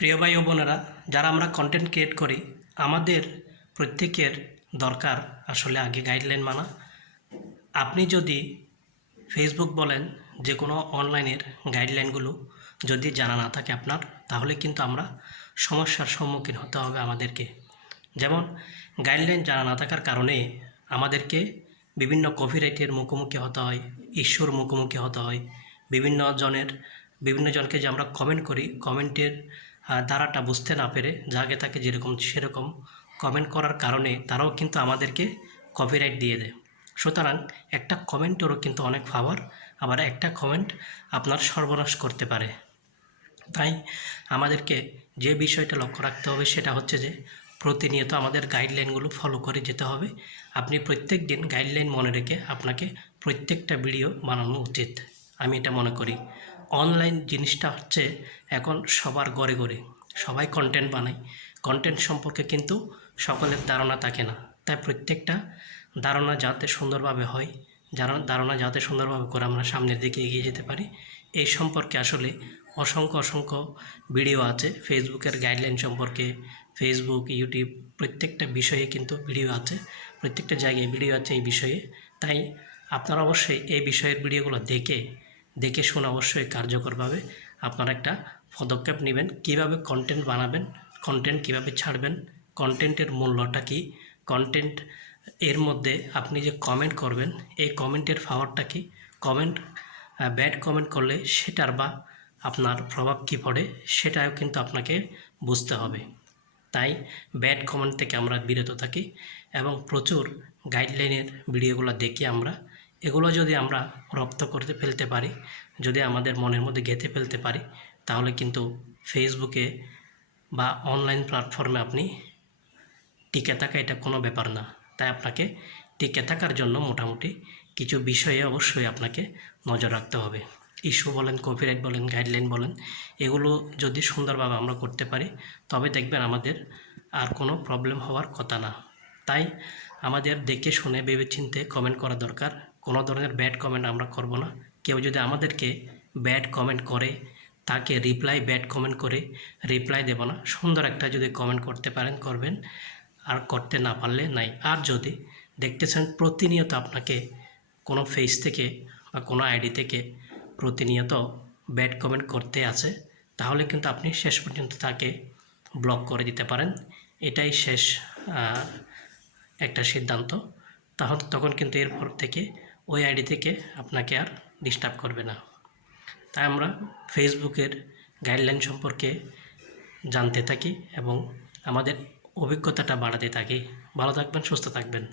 প্রিয় ভাই ও বোনেরা, যারা আমরা কন্টেন্ট ক্রিয়েট করি, আমাদের প্রত্যেকের দরকার আসলে আগে গাইডলাইন মানা। আপনি যদি ফেসবুক বলেন, যে কোনো অনলাইনের গাইডলাইনগুলো যদি জানা না থাকে আপনার, তাহলে কিন্তু আমরা সমস্যার সম্মুখীন হতে হবে আমাদেরকে। যেমন গাইডলাইন জানা না থাকার কারণে আমাদেরকে বিভিন্ন কপিরাইটের মুখোমুখি হতে হয়, ইস্যুর মুখোমুখি হতে হয়। বিভিন্ন জনকে যে আমরা কমেন্ট করি, কমেন্টের ধারাটা বুঝতে না পেরে যাকে তাকে যেরকম সেরকম কমেন্ট করার কারণে তারাও কিন্তু আমাদেরকে কপিরাইট দিয়ে দেয়। সুতরাং একটা কমেন্টেরও কিন্তু অনেক পাওয়ার, আবার একটা কমেন্ট আপনার সর্বনাশ করতে পারে। তাই আমাদেরকে যে বিষয়টা লক্ষ্য রাখতে হবে সেটা হচ্ছে যে প্রতিনিয়ত আমাদের গাইডলাইনগুলো ফলো করে যেতে হবে। আপনি প্রত্যেক দিন গাইডলাইন মনে রেখে আপনাকে প্রত্যেকটা ভিডিও বানানো উচিত, আমি এটা মনে করি। অনলাইন জিনিসটা হচ্ছে এখন সবার ঘরে ঘরে সবাই কন্টেন্ট বানায়। কন্টেন্ট সম্পর্কে কিন্তু সকলের ধারণা থাকে না। তাই প্রত্যেকটা ধারণা যাতে সুন্দরভাবে হয়, ধারণা যাতে সুন্দরভাবে করে আমরা সামনের দিকে এগিয়ে যেতে পারি, এই সম্পর্কে আসলে অসংখ্য ভিডিও আছে। ফেসবুকের গাইডলাইন সম্পর্কে ফেসবুক, ইউটিউব প্রত্যেকটা বিষয়ে কিন্তু ভিডিও আছে, প্রত্যেকটা জায়গায় ভিডিও আছে এই বিষয়ে। তাই আপনারা অবশ্যই এই বিষয়ের ভিডিওগুলো দেখে শুনে অবশ্যই কার্যকরভাবে আপনারা একটা পদক্ষেপ নেবেন। কিভাবে কন্টেন্ট বানাবেন, কন্টেন্ট কিভাবে ছাড়বেন, কন্টেন্টের মূল্যটা কী, কন্টেন্ট এর মধ্যে আপনি যে কমেন্ট করবেন এই কমেন্টের পাওয়ারটা কী, ব্যাড কমেন্ট করলে সেটার বা আপনার প্রভাব কী পড়ে সেটাও কিন্তু আপনাকে বুঝতে হবে। তাই ব্যাড কমেন্ট থেকে আমরা বিরত থাকি এবং প্রচুর গাইডলাইনের ভিডিওগুলো দেখি আমরা। এগুলো যদি আমরা রপ্ত করতে ফেলতে পারি, যদি আমাদের মনের মধ্যে গেঁথে ফেলতে পারি, তাহলে কিন্তু ফেসবুকে বা অনলাইন প্ল্যাটফর্মে আপনি টিকে থাকা এটা কোনো ব্যাপার না। তাই আপনাকে টিকে থাকার জন্য মোটামুটি কিছু বিষয়ে অবশ্যই আপনাকে নজর রাখতে হবে। ইস্যু বলেন, কপিরাইট বলেন, গাইডলাইন বলেন, এগুলো যদি সুন্দরভাবে আমরা করতে পারি তবে দেখবেন আমাদের আর কোনো প্রবলেম হওয়ার কথা না। তাই আমাদের দেখে শুনে ভেবেচিন্তে কমেন্ট করা দরকার। কোনো ধরনের ব্যাড কমেন্ট আমরা করব না। কেউ যদি আমাদেরকে ব্যাড কমেন্ট করে তাকে ব্যাড কমেন্ট করে রিপ্লাই দেব না। সুন্দর একটা যদি কমেন্ট করতে পারেন করবেন, আর করতে না পারলে নাই। আর যদি দেখতেছেন প্রতিনিয়ত আপনাকে কোনো পেজ থেকে বা কোনো আইডি থেকে প্রতিনিয়ত ব্যাড কমেন্ট করতে আছে, তাহলে কিন্তু আপনি শেষ পর্যন্ত তাকে ব্লক করে দিতে পারেন। এটাই শেষ একটা সিদ্ধান্ত। তখন কিন্তু এরপর থেকে ওই আইডি থেকে আপনাকে আর ডিস্টার্ব করবে না। তাই আমরা ফেসবুকের গাইডলাইন সম্পর্কে জানতে থাকি এবং আমাদের অভিজ্ঞতাটা বাড়াতে থাকি। ভালো থাকবেন, সুস্থ থাকবেন।